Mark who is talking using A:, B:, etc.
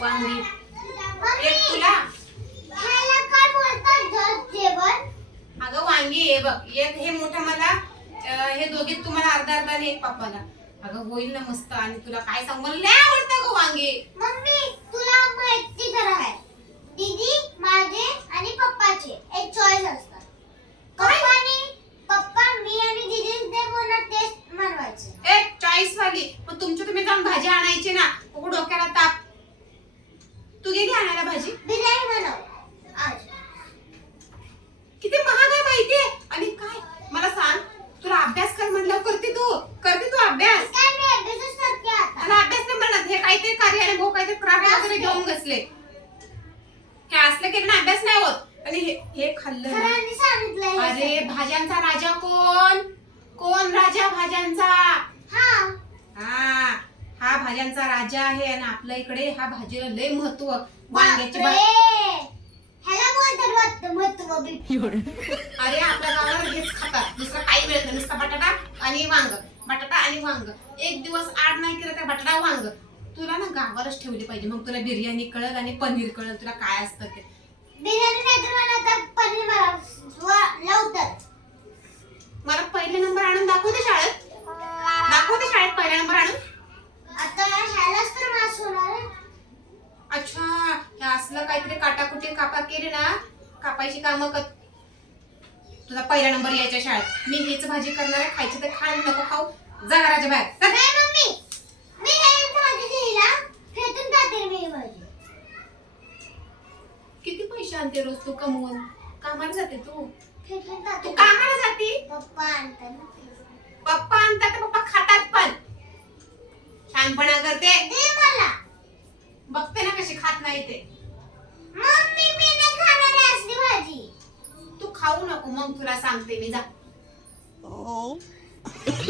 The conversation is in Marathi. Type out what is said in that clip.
A: वांगी. एक तुला. अगं वांगी आहे बघ. एक हे मोठं मला हे दोघे तुम्हाला अर्धा अर्धा आणि एक पप्पाला अगं होईल ना मस्त. आणि तुला काय सांग? मला लय आवडतं गं वांगी. आणायला भाजी?
B: बिर्याणी बनव. आज.
A: किती महाग आहे माहितीये आणि काय? मला सांग तुला अभ्यास कर म्हणलं करते तू करते तू अभ्यास.
B: काय मी अभ्यासच करते आता?
A: मला अभ्यास नाही म्हणत हे काहीतरी कार्य आणि भाऊ काहीतरी क्राफ्ट वगैरे घेऊन बसले. हे असलं केलं ना अभ्यास नाही होत. आणि हे हे खाल्लं
B: सरांनी सांगितलंय हे
A: अरे. भाज्यांचा राजा कोण? कोण राजा भाज्यांचा?
B: हा
A: भाज्यांचा राजा आहे आणि आपल्या इकडे हा भाजीला लय महत्त्व. वांग्याची. भा- अरे आपल्या गावाला हेच खातात. दुसरं काही मिळत नाही. नुसता बटाटा आणि वांग. बटाटा आणि वांग. एक दिवस आड नाही केलं तर बटाटा वांग. तुला ना गावालाच ठेवली पाहिजे. मग तुला बिर्याणी कळल आणि पनीर कळल. तुला काय असतं ते?
B: बिर्याणी नाही तर मला आता पनीर मला व-
A: कापा केली ना कापायची कामं कर. तुझा पहिला नंबर यायच्या शाळेत. मी हीच भाजी करणार आहे खायची तर खा नको खाऊ. जा घराच्या बाहेर. किती पैसे आणते रोज तू कमवून? कामाला जाते तू. तू कामाला जाते?
B: पप्पा आणतात.
A: पप्पा आणतात पप्पा खातात पण. छानपणा करते.
B: मला.
A: बघते ना कशी खात नाही ते. मग तुला सांगते मी जा
B: मम्मी